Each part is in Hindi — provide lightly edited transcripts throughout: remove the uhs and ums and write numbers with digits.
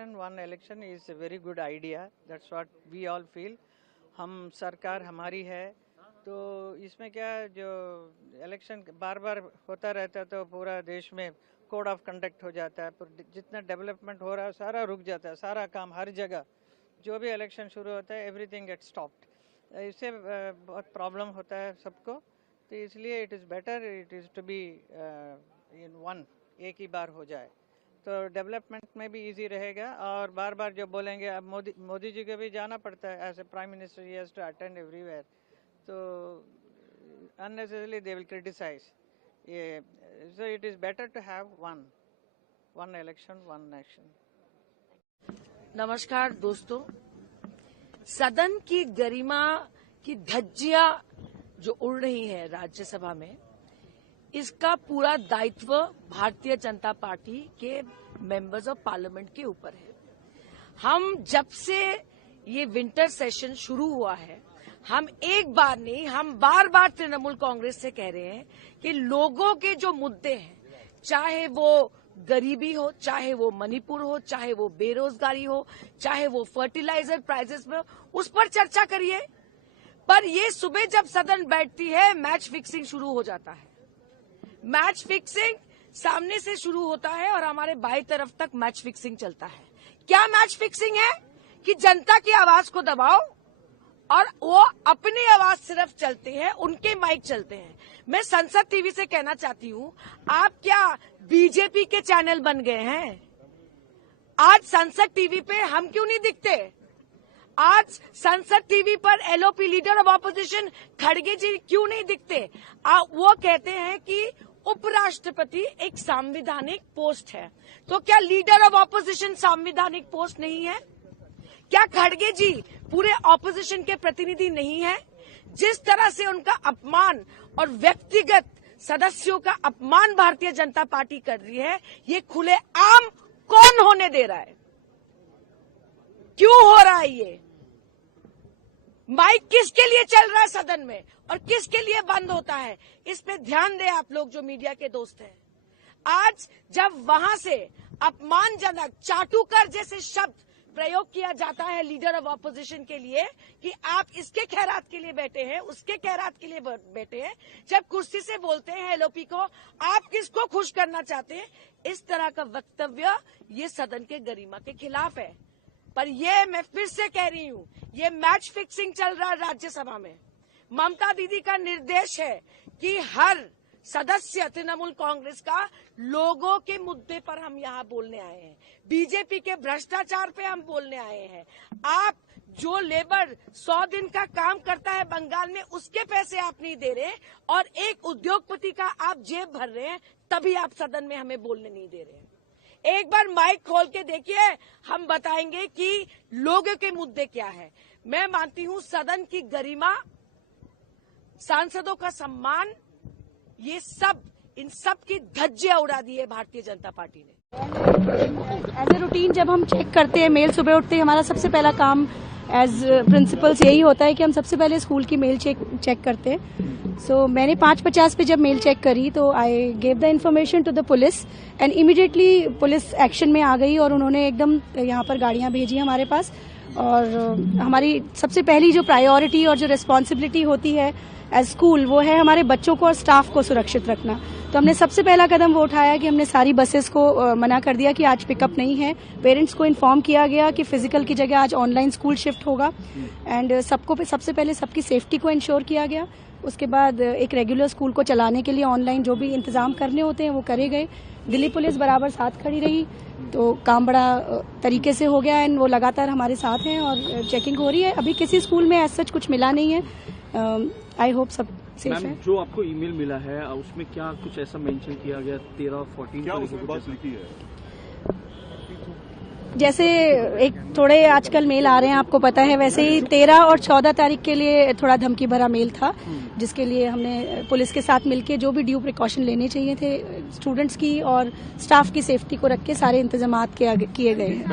nation, one election is a very good idea. That's what we all feel. हम सरकार हमारी है, तो इसमें क्या जो इलेक्शन बार बार होता रहता है तो पूरा देश में कोड ऑफ कंडक्ट हो जाता है, जितना डेवलपमेंट हो रहा है सारा रुक जाता है, सारा काम हर जगह जो भी इलेक्शन शुरू होता है एवरीथिंग गेट स्टॉप्ड। इससे बहुत प्रॉब्लम होता है सबको, तो इसलिए it is better it is to be in one, एक ही बार हो जाए तो डेवलपमेंट में भी इजी रहेगा। और बार बार जो बोलेंगे, अब मोदी जी को भी जाना पड़ता है as a prime minister, he has to attend everywhere, तो unnecessarily they will criticize. So it is better to have one election, one nation. नमस्कार दोस्तों, सदन की गरिमा की धज्जियां जो उड़ रही है राज्यसभा में, इसका पूरा दायित्व भारतीय जनता पार्टी के मेंबर्स ऑफ पार्लियामेंट के ऊपर है। हम जब से ये विंटर सेशन शुरू हुआ है, हम एक बार नहीं, हम बार बार तृणमूल कांग्रेस से कह रहे हैं कि लोगों के जो मुद्दे हैं, चाहे वो गरीबी हो, चाहे वो मणिपुर हो, चाहे वो बेरोजगारी हो, चाहे वो फर्टिलाइजर प्राइसेस में हो, उस पर चर्चा करिए। पर ये सुबह जब सदन बैठती है, मैच फिक्सिंग शुरू हो जाता है। मैच फिक्सिंग सामने से शुरू होता है और हमारे बाईं तरफ तक मैच फिक्सिंग चलता है। क्या मैच फिक्सिंग है? कि जनता की आवाज को दबाओ और वो अपनी आवाज सिर्फ चलते हैं, उनके माइक चलते हैं। मैं संसद टीवी से कहना चाहती हूँ, आप क्या बीजेपी के चैनल बन गए हैं? आज संसद टीवी पे हम क्यों नहीं दिखते? आज संसद टीवी पर एलओपी लीडर ऑफ ऑपोजिशन खड़गे जी क्यों नहीं दिखते? वो कहते हैं कि उपराष्ट्रपति एक संवैधानिक पोस्ट है, तो क्या लीडर ऑफ ऑपोजिशन संवैधानिक पोस्ट नहीं है? क्या खड़गे जी पूरे ऑपोजिशन के प्रतिनिधि नहीं है? जिस तरह से उनका अपमान और व्यक्तिगत सदस्यों का अपमान भारतीय जनता पार्टी कर रही है, ये खुले आम कौन होने दे रहा है? क्यों हो रहा है ये? माइक किसके लिए चल रहा है सदन में और किसके लिए बंद होता है? इस पे ध्यान दें आप लोग जो मीडिया के दोस्त हैं। आज जब वहां से अपमानजनक चाटुकर जैसे शब्द प्रयोग किया जाता है लीडर ऑफ ऑपोजिशन के लिए कि आप इसके खैरात के लिए बैठे हैं, उसके खैरात के लिए बैठे हैं, जब कुर्सी से बोलते हैं एलओपी को, आप किसको खुश करना चाहते हैं? इस तरह का वक्तव्य ये सदन के गरिमा के खिलाफ है। पर ये मैं फिर से कह रही हूँ, ये मैच फिक्सिंग चल रहा है राज्यसभा में। ममता दीदी का निर्देश है कि हर सदस्य तृणमूल कांग्रेस का लोगों के मुद्दे पर हम यहाँ बोलने आए हैं, बीजेपी के भ्रष्टाचार पे हम बोलने आए हैं। आप जो लेबर 100 दिन का काम करता है बंगाल में, उसके पैसे आप नहीं दे रहे और एक उद्योगपति का आप जेब भर रहे हैं, तभी आप सदन में हमें बोलने नहीं दे रहे हैं। एक बार माइक खोल के देखिए, हम बताएंगे कि लोगों के मुद्दे क्या है। मैं मानती हूँ सदन की गरिमा, सांसदों का सम्मान, ये सब इन सब की धज्जियां उड़ा दी है भारतीय जनता पार्टी ने। एज ए रूटीन जब हम चेक करते हैं मेल, सुबह उठते ही हमारा सबसे पहला काम एज प्रिंसिपल्स यही होता है कि हम सबसे पहले स्कूल की मेल चेक करते हैं। सो मैंने 5:50 पे जब मेल चेक करी तो I gave the information to the police and immediately police action में आ गई और उन्होंने एकदम यहाँ पर गाड़ियां भेजी हमारे पास। और हमारी सबसे पहली जो प्रायोरिटी और जो रिस्पॉन्सिबिलिटी होती है एज स्कूल, वो है हमारे बच्चों को और स्टाफ को सुरक्षित रखना। तो हमने सबसे पहला कदम वो उठाया कि हमने सारी बसेस को मना कर दिया कि आज पिकअप नहीं है। पेरेंट्स को इन्फॉर्म किया गया कि फिजिकल की जगह आज ऑनलाइन स्कूल शिफ्ट होगा एंड सबको सबसे पहले सबकी सेफ्टी को इंश्योर किया गया। उसके बाद एक रेगुलर स्कूल को चलाने के लिए ऑनलाइन जो भी इंतजाम करने होते हैं वो करे गए। दिल्ली पुलिस बराबर साथ खड़ी रही, तो काम बड़ा तरीके से हो गया एंड वो लगातार हमारे साथ हैं और चेकिंग हो रही है। अभी किसी स्कूल में ऐसा कुछ मिला नहीं है। आई होप सब सेफ है। जो आपको ईमेल मिला है उसमें क्या कुछ ऐसा मेंशन किया गया 13-14 क्या उसमें बात लिखी है? जैसे एक थोड़े आजकल मेल आ रहे हैं, आपको पता है, वैसे ही 13 और 14 तारीख के लिए थोड़ा धमकी भरा मेल था, जिसके लिए हमने पुलिस के साथ मिलकर जो भी ड्यू प्रिकॉशन लेने चाहिए थे स्टूडेंट्स की और स्टाफ की सेफ्टी को रख के सारे इंतजाम किए गए हैं।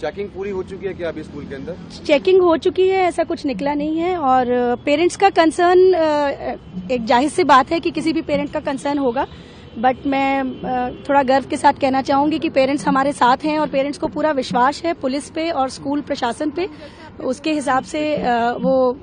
चेकिंग पूरी हो चुकी है क्या अभी स्कूल के अंदर? चेकिंग हो चुकी है, ऐसा कुछ निकला नहीं है। और पेरेंट्स का कंसर्न एक जाहिर सी बात है कि किसी भी पेरेंट का कंसर्न होगा, बट मैं थोड़ा गर्व के साथ कहना चाहूंगी कि पेरेंट्स हमारे साथ हैं और पेरेंट्स को पूरा विश्वास है पुलिस पे और स्कूल प्रशासन पे। उसके हिसाब से वो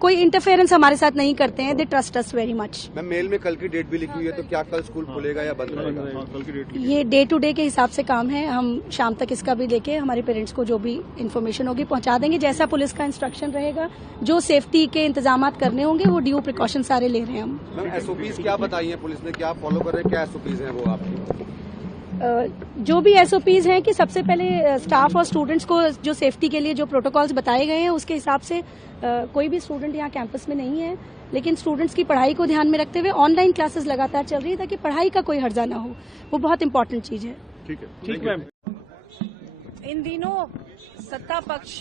कोई इंटरफेरेंस हमारे साथ नहीं करते हैं। They trust us very much. Ma'am, mail में कल की डेट भी लिखी हुई है, तो क्या कल स्कूल खुलेगा या बंद रहेगा? कल की डेट ये डे टू डे के हिसाब से काम है। हम शाम तक इसका भी लेके हमारे पेरेंट्स को जो भी इन्फॉर्मेशन होगी पहुंचा देंगे। जैसा पुलिस का इंस्ट्रक्शन रहेगा, जो सेफ्टी के इंतजाम करने होंगे वो ड्यू प्रिकॉशन सारे ले रहे हैं हम। मैम, एसओपीज क्या बताई है पुलिस ने, क्या फॉलो कर रहे हैं, क्या एसओपीज हैं वो आपकी? जो भी एसओपीज हैं कि सबसे पहले स्टाफ और स्टूडेंट्स को जो सेफ्टी के लिए जो प्रोटोकॉल्स बताए गए हैं उसके हिसाब से कोई भी स्टूडेंट यहाँ कैंपस में नहीं है, लेकिन स्टूडेंट्स की पढ़ाई को ध्यान में रखते हुए ऑनलाइन क्लासेस लगातार चल रही है ताकि पढ़ाई का कोई हर्जा ना हो। वो बहुत इंपॉर्टेंट चीज है। ठीक है, ठीक मैम। इन दिनों सत्ता पक्ष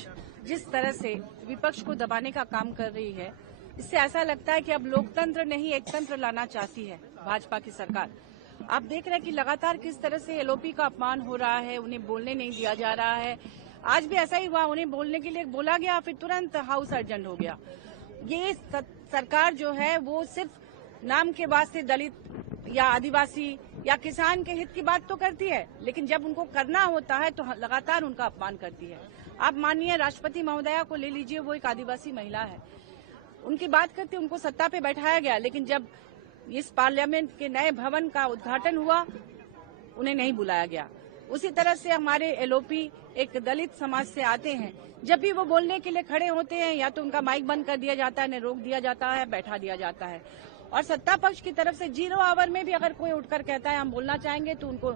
जिस तरह से विपक्ष को दबाने का काम कर रही है, इससे ऐसा लगता है कि अब लोकतंत्र नहीं एक तंत्र लाना चाहती है भाजपा की सरकार। आप देख रहे हैं कि लगातार किस तरह से एलओपी का अपमान हो रहा है, उन्हें बोलने नहीं दिया जा रहा है। आज भी ऐसा ही हुआ, उन्हें बोलने के लिए बोला गया, फिर तुरंत हाउस अर्जेंट हो गया। ये सरकार जो है वो सिर्फ नाम के वास्ते दलित या आदिवासी या किसान के हित की बात तो करती है, लेकिन जब उनको करना होता है तो लगातार उनका अपमान करती है। आप माननीय राष्ट्रपति महोदया को ले लीजिए, वो एक आदिवासी महिला है, उनकी बात करते उनको सत्ता पे बैठाया गया, लेकिन जब इस पार्लियामेंट के नए भवन का उद्घाटन हुआ उन्हें नहीं बुलाया गया। उसी तरह से हमारे एलओपी एक दलित समाज से आते हैं, जब भी वो बोलने के लिए खड़े होते हैं या तो उनका माइक बंद कर दिया जाता है, उन्हें रोक दिया जाता है, बैठा दिया जाता है। और सत्ता पक्ष की तरफ से 0 आवर में भी अगर कोई उठकर कहता है हम बोलना चाहेंगे तो उनको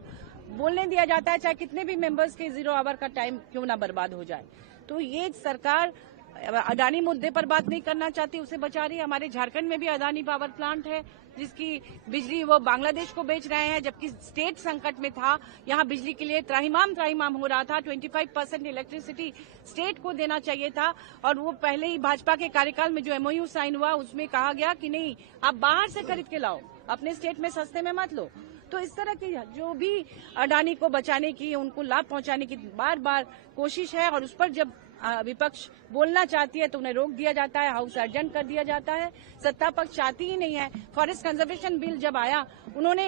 बोलने दिया जाता है, चाहे कितने भी मेंबर्स के 0 आवर का टाइम क्यों ना बर्बाद हो जाए। तो ये सरकार अडानी मुद्दे पर बात नहीं करना चाहती, उसे बचा रही है। हमारे झारखंड में भी अडानी पावर प्लांट है जिसकी बिजली वो बांग्लादेश को बेच रहे हैं, जबकि स्टेट संकट में था। यहाँ बिजली के लिए त्राहिमाम हो रहा था। 25% इलेक्ट्रिसिटी स्टेट को देना चाहिए था, और वो पहले ही भाजपा के कार्यकाल में जो एमओयू साइन हुआ उसमें कहा गया कि नहीं, आप बाहर से खरीद के लाओ, अपने स्टेट में सस्ते में मत लो। तो इस तरह की जो भी अडानी को बचाने की, उनको लाभ पहुंचाने की बार बार कोशिश है, और उस पर जब विपक्ष बोलना चाहती है तो उन्हें रोक दिया जाता है, हाउस अर्जेंट कर दिया जाता है। सत्ता पक्ष चाहती ही नहीं है। फॉरेस्ट कंजर्वेशन बिल जब आया उन्होंने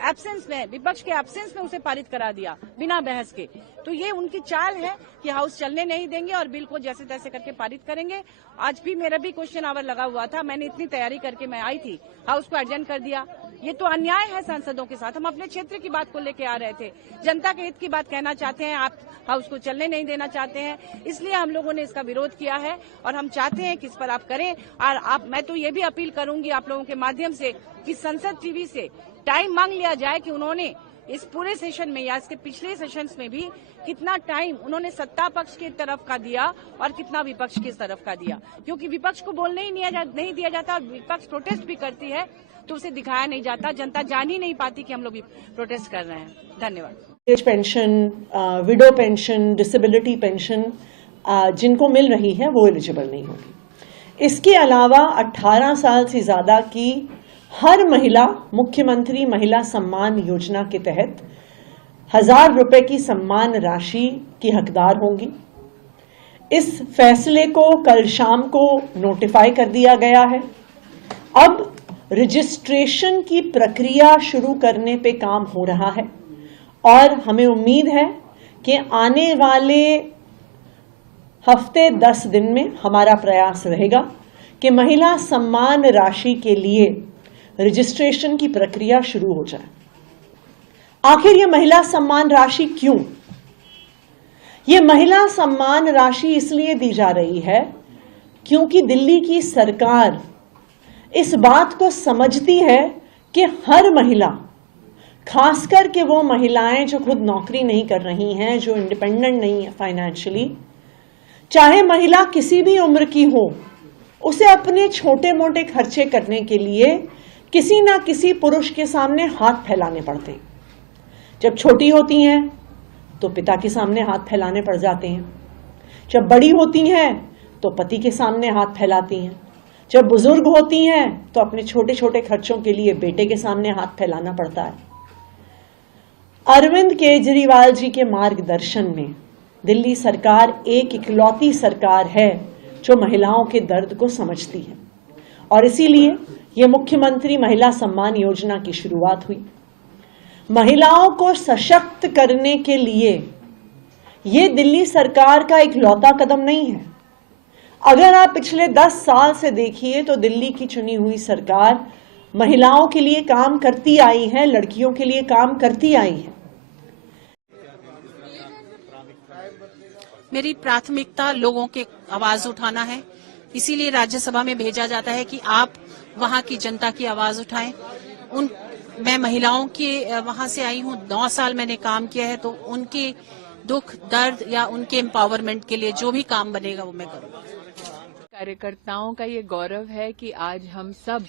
एब्सेंस में, विपक्ष के एब्सेंस में उसे पारित करा दिया बिना बहस के। तो ये उनकी चाल है कि हाउस चलने नहीं देंगे और बिल को जैसे तैसे करके पारित करेंगे। आज भी मेरा भी क्वेश्चन आवर लगा हुआ था, मैंने इतनी तैयारी करके मैं आई थी, हाउस को अर्जेंट कर दिया। ये तो अन्याय है सांसदों के साथ। हम अपने क्षेत्र की बात को लेके आ रहे थे, जनता के हित की बात कहना चाहते हैं, आप हाउस को चलने नहीं देना चाहते हैं। इसलिए हम लोगों ने इसका विरोध किया है और हम चाहते हैं कि इस पर आप करें। और मैं तो ये भी अपील करूंगी आप लोगों के माध्यम से कि संसद टीवी से टाइम मांग लिया जाए कि उन्होंने इस पूरे सेशन में या इसके पिछले सेशंस में भी कितना टाइम उन्होंने सत्ता पक्ष की तरफ का दिया और कितना विपक्ष की तरफ का दिया, क्योंकि विपक्ष को बोलने ही नहीं दिया जाता और विपक्ष प्रोटेस्ट भी करती है तो उसे दिखाया नहीं जाता। जनता जान ही नहीं पाती कि हम लोग प्रोटेस्ट कर रहे हैं। धन्यवाद। Age pension, window pension, disability pension जिनको मिल रही है वो एलिजिबल नहीं होगी। इसके अलावा 18 साल से ज्यादा की हर महिला मुख्यमंत्री महिला सम्मान योजना के तहत 1000 रुपए की सम्मान राशि की हकदार होंगी। इस फैसले को कल शाम को नोटिफाई कर दिया गया है। अब रजिस्ट्रेशन की प्रक्रिया शुरू करने पे काम हो रहा है और हमें उम्मीद है कि आने वाले हफ्ते 10 दिन में हमारा प्रयास रहेगा कि महिला सम्मान राशि के लिए रजिस्ट्रेशन की प्रक्रिया शुरू हो जाए। आखिर ये महिला सम्मान राशि क्यों? ये महिला सम्मान राशि इसलिए दी जा रही है क्योंकि दिल्ली की सरकार इस बात को समझती है कि हर महिला, खासकर के वो महिलाएं जो खुद नौकरी नहीं कर रही हैं, जो इंडिपेंडेंट नहीं है फाइनेंशियली, चाहे महिला किसी भी उम्र की हो, उसे अपने छोटे मोटे खर्चे करने के लिए किसी ना किसी पुरुष के सामने हाथ फैलाने पड़ते हैं। जब छोटी होती हैं तो पिता के सामने हाथ फैलाने पड़ जाते हैं, जब बड़ी होती हैं तो पति के सामने हाथ फैलाती हैं, जब बुजुर्ग होती हैं तो अपने छोटे छोटे खर्चों के लिए बेटे के सामने हाथ फैलाना पड़ता है। अरविंद केजरीवाल जी के मार्गदर्शन में दिल्ली सरकार एक इकलौती सरकार है जो महिलाओं के दर्द को समझती है और इसीलिए यह मुख्यमंत्री महिला सम्मान योजना की शुरुआत हुई। महिलाओं को सशक्त करने के लिए ये दिल्ली सरकार का एक लौता कदम नहीं है। अगर आप पिछले 10 साल से देखिए तो दिल्ली की चुनी हुई सरकार महिलाओं के लिए काम करती आई है, लड़कियों के लिए काम करती आई है। मेरी प्राथमिकता लोगों के आवाज उठाना है, इसीलिए राज्यसभा में भेजा जाता है कि आप वहां की जनता की आवाज उठाएं। मैं महिलाओं के वहां से आई हूं, 9 साल मैंने काम किया है, तो उनके दुख दर्द या उनके एम्पावरमेंट के लिए जो भी काम बनेगा वो मैं करूंगा। कार्यकर्ताओं का ये गौरव है कि आज हम सब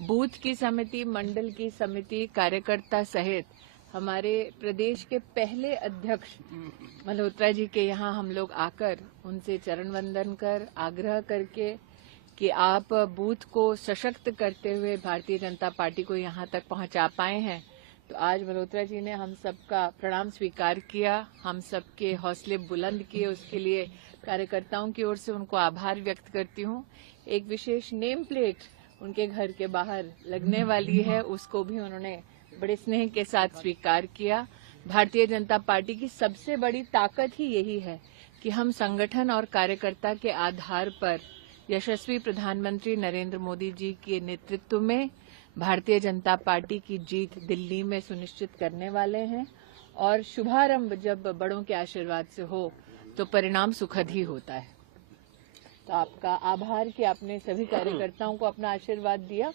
बूथ की समिति, मंडल की समिति, कार्यकर्ता सहित हमारे प्रदेश के पहले अध्यक्ष मल्होत्रा जी के यहाँ हम लोग आकर उनसे चरण वंदन कर आग्रह करके कि आप बूथ को सशक्त करते हुए भारतीय जनता पार्टी को यहाँ तक पहुँचा पाए हैं। तो आज मल्होत्रा जी ने हम सबका प्रणाम स्वीकार किया, हम सबके हौसले बुलंद किए, उसके लिए कार्यकर्ताओं की ओर से उनको आभार व्यक्त करती हूँ। एक विशेष नेम प्लेट उनके घर के बाहर लगने वाली है, उसको भी उन्होंने बड़े स्नेह के साथ स्वीकार किया। भारतीय जनता पार्टी की सबसे बड़ी ताकत ही यही है कि हम संगठन और कार्यकर्ता के आधार पर यशस्वी प्रधानमंत्री नरेंद्र मोदी जी के नेतृत्व में भारतीय जनता पार्टी की जीत दिल्ली में सुनिश्चित करने वाले हैं। और शुभारंभ जब बड़ों के आशीर्वाद से हो तो परिणाम सुखद ही होता है। तो आपका आभार कि आपने सभी कार्यकर्ताओं को अपना आशीर्वाद दिया।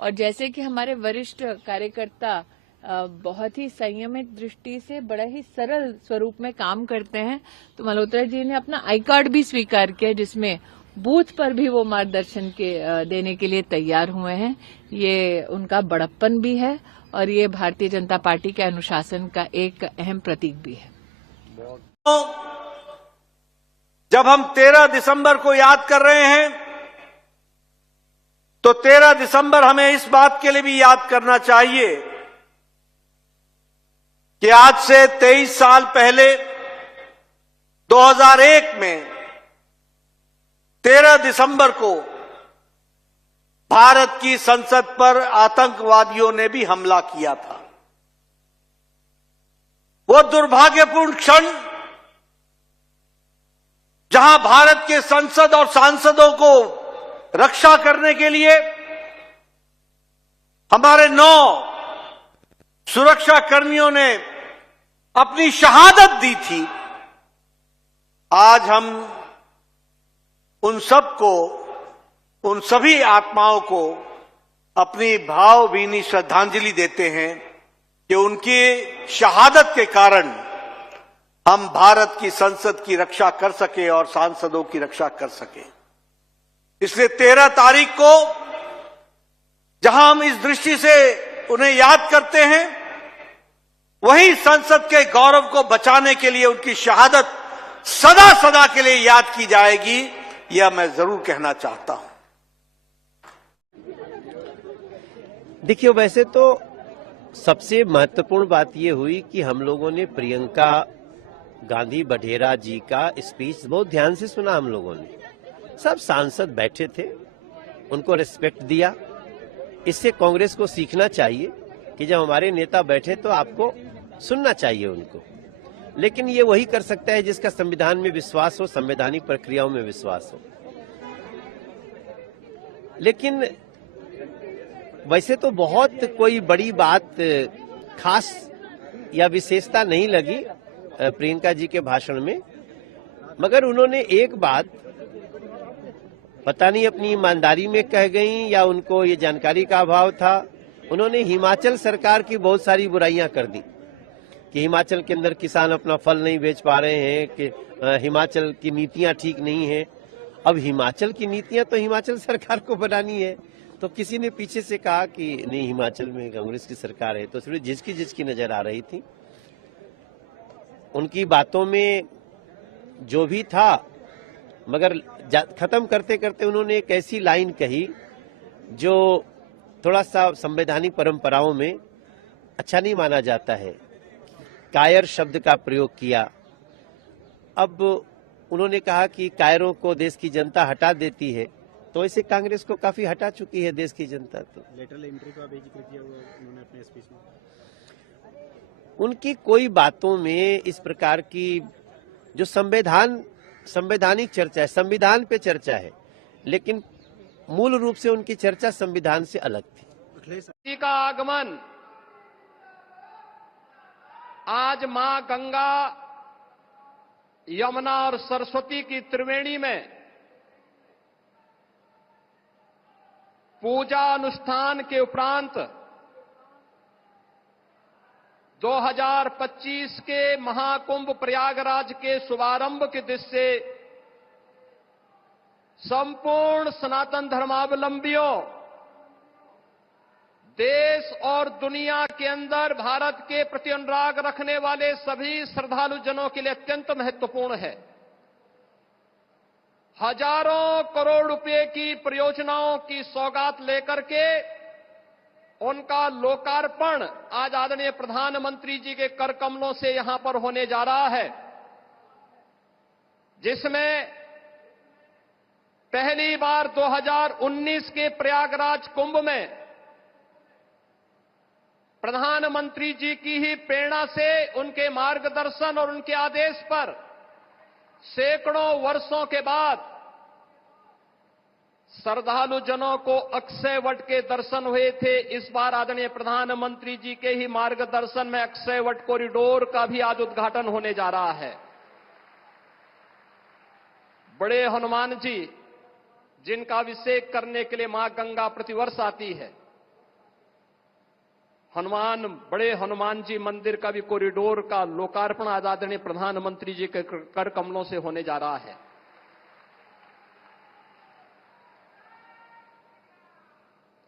और जैसे कि हमारे वरिष्ठ कार्यकर्ता बहुत ही संयमित दृष्टि से बड़ा ही सरल स्वरूप में काम करते हैं, तो मल्होत्रा जी ने अपना आई कार्ड भी स्वीकार किया जिसमें बूथ पर भी वो मार्गदर्शन देने के लिए तैयार हुए हैं। ये उनका बड़प्पन भी है और ये भारतीय जनता पार्टी के अनुशासन का एक अहम प्रतीक भी है। जब हम 13 दिसंबर को याद कर रहे हैं तो 13 दिसंबर हमें इस बात के लिए भी याद करना चाहिए कि आज से 23 साल पहले 2001 में 13 दिसंबर को भारत की संसद पर आतंकवादियों ने भी हमला किया था। वो दुर्भाग्यपूर्ण क्षण जहां भारत के संसद और सांसदों को रक्षा करने के लिए हमारे 9 सुरक्षा कर्मियों ने अपनी शहादत दी थी, आज हम उन सबको, उन सभी आत्माओं को अपनी भावभीनी श्रद्धांजलि देते हैं कि उनकी शहादत के कारण हम भारत की संसद की रक्षा कर सके और सांसदों की रक्षा कर सके। इसलिए 13 तारीख को जहां हम इस दृष्टि से उन्हें याद करते हैं, वही संसद के गौरव को बचाने के लिए उनकी शहादत सदा सदा के लिए याद की जाएगी, यह मैं जरूर कहना चाहता हूं। देखिए, वैसे तो सबसे महत्वपूर्ण बात यह हुई कि हम लोगों ने प्रियंका गांधी वढेरा जी का स्पीच बहुत ध्यान से सुना। हम लोगों ने, सब सांसद बैठे थे, उनको रिस्पेक्ट दिया। इससे कांग्रेस को सीखना चाहिए कि जब हमारे नेता बैठे तो आपको सुनना चाहिए उनको। लेकिन ये वही कर सकता है जिसका संविधान में विश्वास हो, संवैधानिक प्रक्रियाओं में विश्वास हो। लेकिन वैसे तो बहुत कोई बड़ी बात खास या विशेषता नहीं लगी प्रियंका जी के भाषण में, मगर उन्होंने एक बात पता नहीं अपनी ईमानदारी में कह गई या उनको ये जानकारी का अभाव था। उन्होंने हिमाचल सरकार की बहुत सारी बुराइयां कर दी कि हिमाचल के अंदर किसान अपना फल नहीं बेच पा रहे हैं, कि हिमाचल की नीतियां ठीक नहीं है। अब हिमाचल की नीतियां तो हिमाचल सरकार को बनानी है, तो किसी ने पीछे से कहा कि नहीं, हिमाचल में कांग्रेस की सरकार है, तो सिर्फ जिसकी नजर आ रही थी। उनकी बातों में जो भी था, मगर खत्म करते करते उन्होंने एक ऐसी लाइन कही जो थोड़ा सा संवैधानिक परंपराओं में अच्छा नहीं माना जाता है। कायर शब्द का प्रयोग किया। अब उन्होंने कहा कि कायरों को देश की जनता हटा देती है, तो ऐसे कांग्रेस को काफी हटा चुकी है देश की जनता। तो लेटरल एंट्री का भी जिक्र किया हुआ उन्होंने अपने स्पीच में। उनकी कोई बातों में इस प्रकार की जो संवैधानिक चर्चा है, संविधान पे चर्चा है, लेकिन मूल रूप से उनकी चर्चा संविधान से अलग थी। का आगमन आज मां गंगा, यमुना और सरस्वती की त्रिवेणी में पूजा अनुष्ठान के उपरांत 2025 के महाकुंभ प्रयागराज के शुभारंभ की दृष्टि से संपूर्ण सनातन धर्मावलंबियों, देश और दुनिया के अंदर भारत के प्रति अनुराग रखने वाले सभी श्रद्धालु जनों के लिए अत्यंत महत्वपूर्ण है। हजारों करोड़ रुपए की परियोजनाओं की सौगात लेकर के उनका लोकार्पण आज आदरणीय प्रधानमंत्री जी के कर कमलों से यहां पर होने जा रहा है, जिसमें पहली बार 2019 के प्रयागराज कुंभ में प्रधानमंत्री जी की ही प्रेरणा से, उनके मार्गदर्शन और उनके आदेश पर सैकड़ों वर्षों के बाद श्रद्धालु जनों को अक्षय वट के दर्शन हुए थे। इस बार आदरणीय प्रधानमंत्री जी के ही मार्गदर्शन में अक्षय वट कॉरिडोर का भी आज उद्घाटन होने जा रहा है। बड़े हनुमान जी, जिनका अभिषेक करने के लिए मां गंगा प्रतिवर्ष आती है, बड़े हनुमान जी मंदिर का भी कॉरिडोर का लोकार्पण आज आदरणीय प्रधानमंत्री जी के कर कमलों से होने जा रहा है।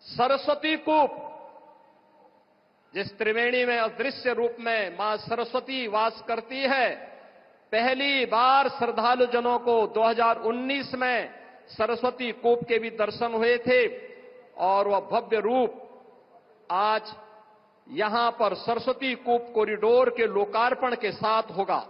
सरस्वती कूप, जिस त्रिवेणी में अदृश्य रूप में मां सरस्वती वास करती है, पहली बार श्रद्धालु जनों को 2019 में सरस्वती कूप के भी दर्शन हुए थे और वह भव्य रूप आज यहां पर सरस्वती कूप कॉरिडोर के लोकार्पण के साथ होगा।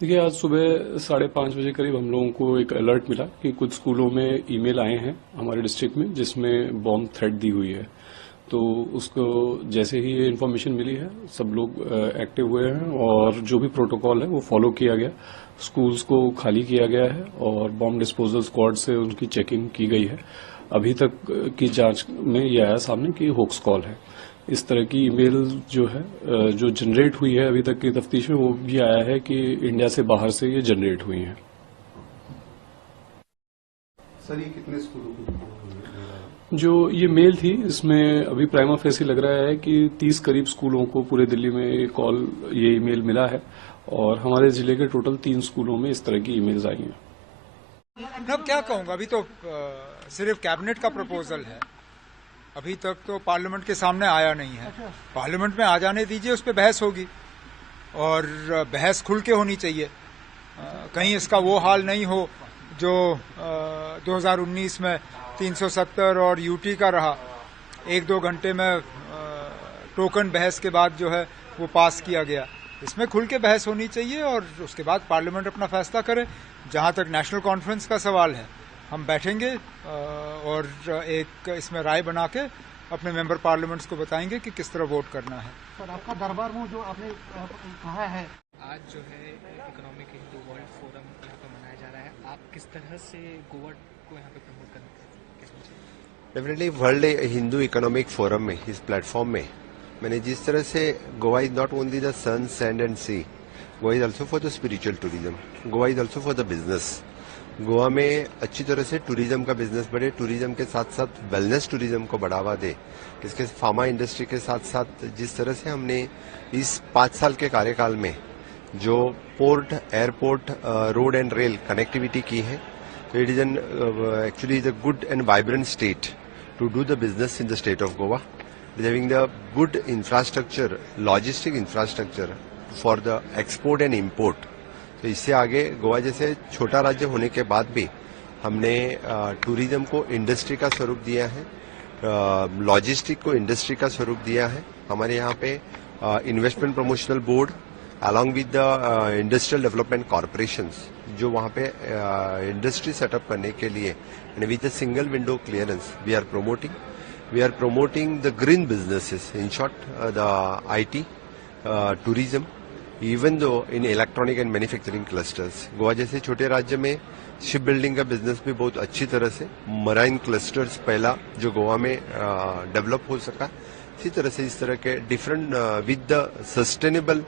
देखिए, आज सुबह 5:30 बजे करीब हम लोगों को एक अलर्ट मिला कि कुछ स्कूलों में ईमेल आए हैं हमारे डिस्ट्रिक्ट में, जिसमें बॉम्ब थ्रेट दी हुई है। तो उसको जैसे ही ये इन्फॉर्मेशन मिली है, सब लोग एक्टिव हुए हैं और जो भी प्रोटोकॉल है वो फॉलो किया गया। स्कूल्स को खाली किया गया है और बॉम्ब डिस्पोजल स्क्वाड से उनकी चेकिंग की गई है। अभी तक की जांच में ये आया सामने कि होक्स कॉल है। इस तरह की ईमेल जो है, जो जनरेट हुई है अभी तक की तफ्तीश में, वो भी आया है कि इंडिया से बाहर से ये जनरेट हुई हैं। सर, ये कितने स्कूलों को जो ये मेल थी, इसमें अभी प्राइमा फेसी लग रहा है कि 30 करीब स्कूलों को पूरे दिल्ली में ये ईमेल मिला है और हमारे जिले के टोटल 3 स्कूलों में इस तरह की ईमेल्स आई हैं। अब क्या कहूंगा, अभी तो सिर्फ कैबिनेट का प्रपोजल है, अभी तक तो पार्लियामेंट के सामने आया नहीं है। पार्लियामेंट में आ जाने दीजिए, उस पर बहस होगी और बहस खुल के होनी चाहिए। कहीं इसका वो हाल नहीं हो जो 2019 में 370 और यूटी का रहा, 1-2 घंटे में टोकन बहस के बाद जो है वो पास किया गया। इसमें खुल के बहस होनी चाहिए और उसके बाद पार्लियामेंट अपना फैसला करे। जहां तक नेशनल कॉन्फ्रेंस का सवाल है, हम बैठेंगे और एक इसमें राय बना के अपने मेंबर पार्लियामेंट्स को बताएंगे कि किस तरह वोट करना है। सर, आपका दरबार में जो आपने कहा है, आज जो है इकोनॉमिक हिंदू वर्ल्ड फोरम यहाँ पे मनाया जा रहा है, आप किस तरह से गोवा को यहाँ पे प्रमोट करना चाहते हैं? Definitely world Hindu economic forum में, इस प्लेटफॉर्म में मैंने जिस तरह से Goa is not only the sun, sand and sea, Goa is also for the spiritual tourism, Goa is also for the business. Goa में अच्छी तरह से टूरिज्म का बिजनेस बढ़े, टूरिज्म के साथ साथ वेलनेस टूरिज्म को बढ़ावा दे। इसके फार्मा इंडस्ट्री के साथ साथ जिस तरह से हमने इस 5 साल के कार्यकाल में जो port, airport, road and rail connectivity की है, तो it is an actually is a good and vibrant state to do the business in the state of Goa. It is having the good infrastructure, logistic infrastructure for the export and import. तो इससे आगे गोवा जैसे छोटा राज्य होने के बाद भी हमने टूरिज्म को इंडस्ट्री का स्वरूप दिया है, लॉजिस्टिक को इंडस्ट्री का स्वरूप दिया है। हमारे यहाँ पे investment promotional board along with the industrial development corporations, जो वहाँ पे इंडस्ट्री सेटअप करने के लिए and with a single window clearance we are promoting. We are promoting the green businesses, in short, the IT, tourism, even though in electronic and manufacturing clusters. Goa जैसे छोटे राज्य में शिप बिल्डिंग का बिजनेस भी बहुत अच्छी तरह से, मराइन क्लस्टर्स पहला जो गोवा में डेवलप हो सका, इसी तरह से इस तरह के different with the sustainable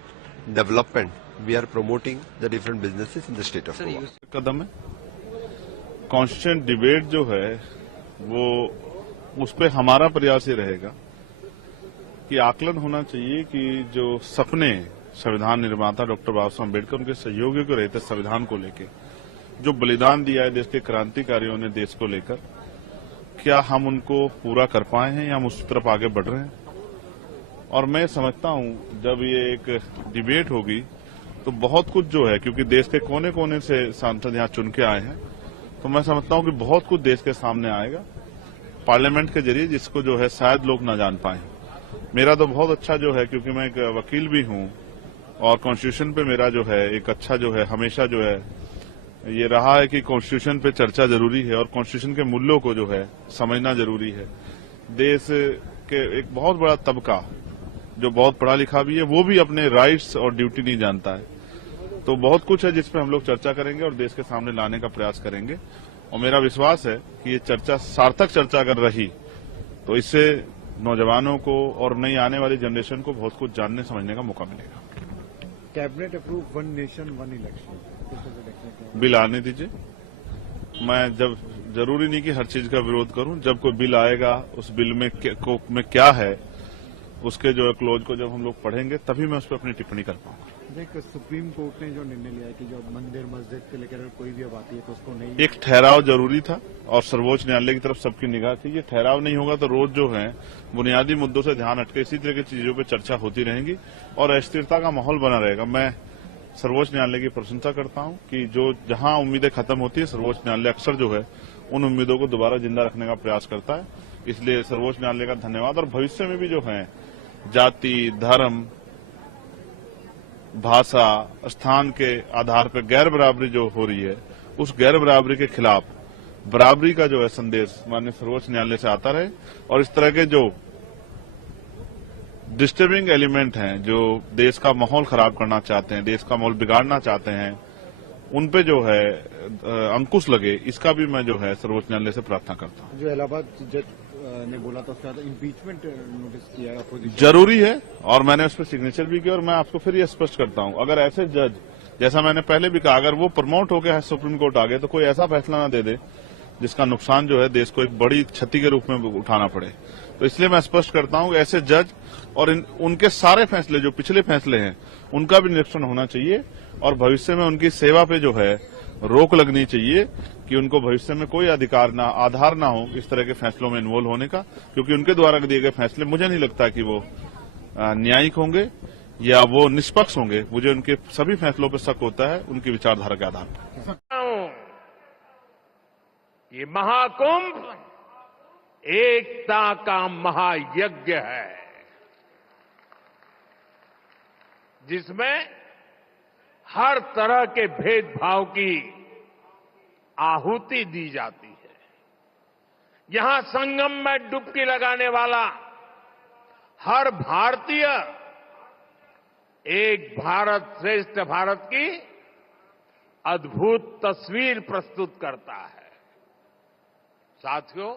development we are promoting the different businesses in the state of Goa. कदम है कॉन्स्टिट्यूंट डिबेट जो है वो उस पर हमारा प्रयास ये रहेगा कि आकलन होना चाहिए कि जो सपने संविधान निर्माता डॉक्टर बाबा साहब अम्बेडकर उनके सहयोगियों को रहते संविधान को लेकर, जो बलिदान दिया है देश के क्रांतिकारियों ने देश को लेकर, क्या हम उनको पूरा कर पाए हैं या हम उस तरफ आगे बढ़ रहे हैं। और मैं समझता हूं जब ये एक डिबेट होगी तो बहुत कुछ जो है, क्योंकि देश के कोने कोने से सांसद यहां चुन के आए हैं, तो मैं समझता हूं कि बहुत कुछ देश के सामने आएगा पार्लियामेंट के जरिए, जिसको जो है शायद लोग न जान पाए। मेरा तो बहुत अच्छा जो है, क्योंकि मैं एक वकील भी हूं और कॉन्स्टिट्यूशन पे मेरा जो है एक अच्छा जो है हमेशा जो है ये रहा है कि कॉन्स्टिट्यूशन पे चर्चा जरूरी है और कॉन्स्टिट्यूशन के मूल्यों को जो है समझना जरूरी है। देश के एक बहुत बड़ा तबका जो बहुत पढ़ा लिखा भी है वो भी अपने राइट्स और ड्यूटी नहीं जानता है। तो बहुत कुछ है जिस पे हम लोग चर्चा करेंगे और देश के सामने लाने का प्रयास करेंगे, और मेरा विश्वास है कि ये चर्चा सार्थक चर्चा अगर रही तो इससे नौजवानों को और नई आने वाली जनरेशन को बहुत कुछ जानने समझने का मौका मिलेगा। Cabinet approve one nation one election bill आने दीजिए। मैं जब जरूरी नहीं कि हर चीज का विरोध करूं, जब कोई बिल आएगा उस बिल में क्या है उसके जो क्लोज को जब हम लोग पढ़ेंगे तभी मैं उस पर अपनी टिप्पणी कर पाऊंगा। देख, सुप्रीम कोर्ट ने जो निर्णय लिया है कि जो मंदिर मस्जिद के लेकर कोई भी अब आती है तो उसको नहीं, एक ठहराव जरूरी था और सर्वोच्च न्यायालय की तरफ सबकी निगाह थी। ये ठहराव नहीं होगा तो रोज जो है बुनियादी मुद्दों से ध्यान हटके इसी तरह की चीजों पर चर्चा होती रहेगी और अस्थिरता का माहौल बना रहेगा। मैं सर्वोच्च न्यायालय की प्रशंसा करता हूं कि जो जहां उम्मीदें खत्म होती है सर्वोच्च न्यायालय अक्सर जो है उन उम्मीदों को दोबारा जिंदा रखने का प्रयास करता है। इसलिए सर्वोच्च न्यायालय का धन्यवाद। और भविष्य में भी जो है जाति, धर्म, भाषा, स्थान के आधार पर गैर बराबरी जो हो रही है उस गैर बराबरी के खिलाफ बराबरी का जो है संदेश माननीय सर्वोच्च न्यायालय से आता रहे और इस तरह के जो डिस्टर्बिंग एलिमेंट हैं जो देश का माहौल खराब करना चाहते हैं, देश का माहौल बिगाड़ना चाहते हैं, उन पे जो है अंकुश लगे, इसका भी मैं जो है सर्वोच्च न्यायालय से प्रार्थना करता हूं। जो इलाहाबाद जज ने बोला था उसका इम्पीचमेंट नोटिस किया है अपोजिशन, जरूरी है और मैंने उस पर सिग्नेचर भी किया और मैं आपको फिर ये स्पष्ट करता हूं, अगर ऐसे जज जैसा मैंने पहले भी कहा अगर वो प्रमोट होकर सुप्रीम कोर्ट आ गए तो कोई ऐसा फैसला ना दे दे जिसका नुकसान जो है देश को एक बड़ी क्षति के रूप में उठाना पड़े। तो इसलिए मैं स्पष्ट करता हूं ऐसे जज और उनके सारे फैसले जो पिछले फैसले हैं उनका भी निरीक्षण होना चाहिए और भविष्य में उनकी सेवा पे जो है रोक लगनी चाहिए कि उनको भविष्य में कोई आधार ना हो इस तरह के फैसलों में इन्वॉल्व होने का, क्योंकि उनके द्वारा दिए गए फैसले मुझे नहीं लगता कि वो न्यायिक होंगे या वो निष्पक्ष होंगे। मुझे उनके सभी फैसलों पर शक होता है उनकी विचारधारा के आधार पर। ये महाकुंभ एकता का महायज्ञ है जिसमें हर तरह के भेदभाव की आहुति दी जाती है। यहां संगम में डुबकी लगाने वाला हर भारतीय एक भारत श्रेष्ठ भारत की अद्भुत तस्वीर प्रस्तुत करता है। साथियों,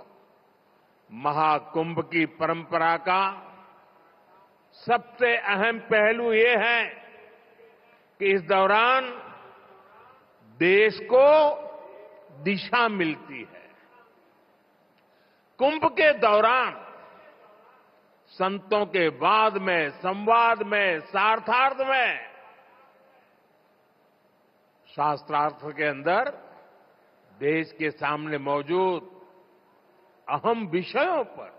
महाकुंभ की परंपरा का सबसे अहम पहलू ये है कि इस दौरान देश को दिशा मिलती है। कुंभ के दौरान संतों के वाद में, संवाद में, शास्त्रार्थ में, शास्त्रार्थ के अंदर देश के सामने मौजूद अहम विषयों पर,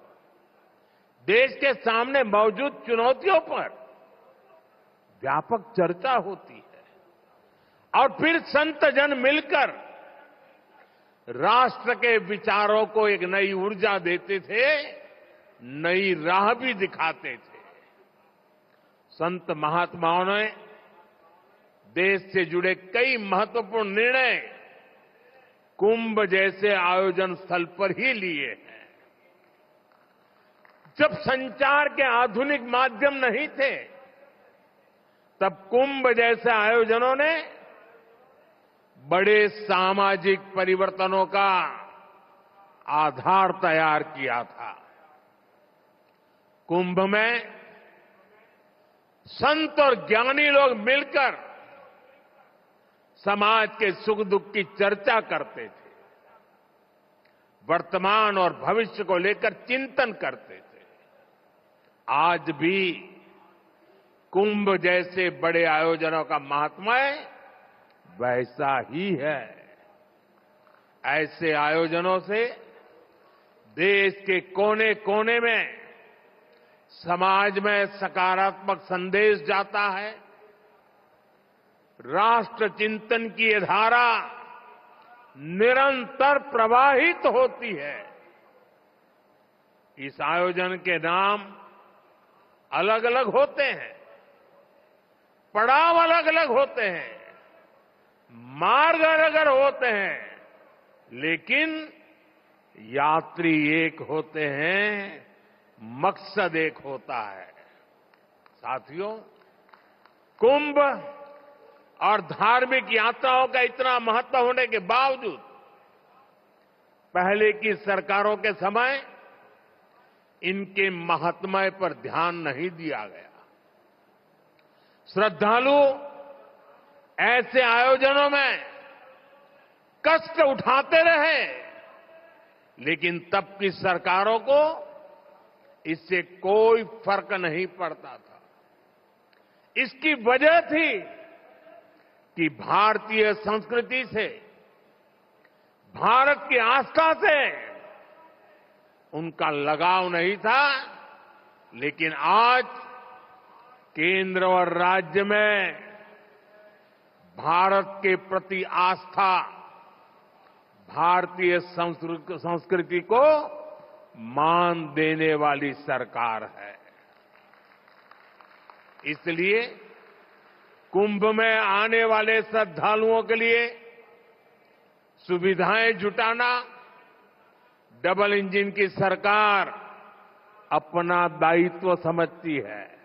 देश के सामने मौजूद चुनौतियों पर व्यापक चर्चा होती है और फिर संत जन मिलकर राष्ट्र के विचारों को एक नई ऊर्जा देते थे, नई राह भी दिखाते थे। संत महात्माओं ने देश से जुड़े कई महत्वपूर्ण निर्णय कुंभ जैसे आयोजन स्थल पर ही लिए हैं। जब संचार के आधुनिक माध्यम नहीं थे, तब कुंभ जैसे आयोजनों ने बड़े सामाजिक परिवर्तनों का आधार तैयार किया था। कुंभ में संत और ज्ञानी लोग मिलकर समाज के सुख दुख की चर्चा करते थे, वर्तमान और भविष्य को लेकर चिंतन करते थे। आज भी कुंभ जैसे बड़े आयोजनों का महात्म्य वैसा ही है। ऐसे आयोजनों से देश के कोने कोने में समाज में सकारात्मक संदेश जाता है। राष्ट्र चिंतन की ये धारा निरंतर प्रवाहित होती है। इस आयोजन के नाम अलग अलग होते हैं, पड़ाव अलग अलग होते हैं, मार्ग अलग अलग होते हैं, लेकिन यात्री एक होते हैं, मकसद एक होता है। साथियों, कुंभ और धार्मिक यात्राओं का इतना महत्व होने के बावजूद पहले की सरकारों के समय इनके महात्म्य पर ध्यान नहीं दिया गया। श्रद्धालु ऐसे आयोजनों में कष्ट उठाते रहे, लेकिन तब की सरकारों को इससे कोई फर्क नहीं पड़ता था। इसकी वजह थी कि भारतीय संस्कृति से, भारत की आस्था से उनका लगाव नहीं था। लेकिन आज केंद्र और राज्य में भारत के प्रति आस्था, भारतीय संस्कृति को मान देने वाली सरकार है। इसलिए कुंभ में आने वाले श्रद्धालुओं के लिए सुविधाएं जुटाना डबल इंजन की सरकार अपना दायित्व समझती है।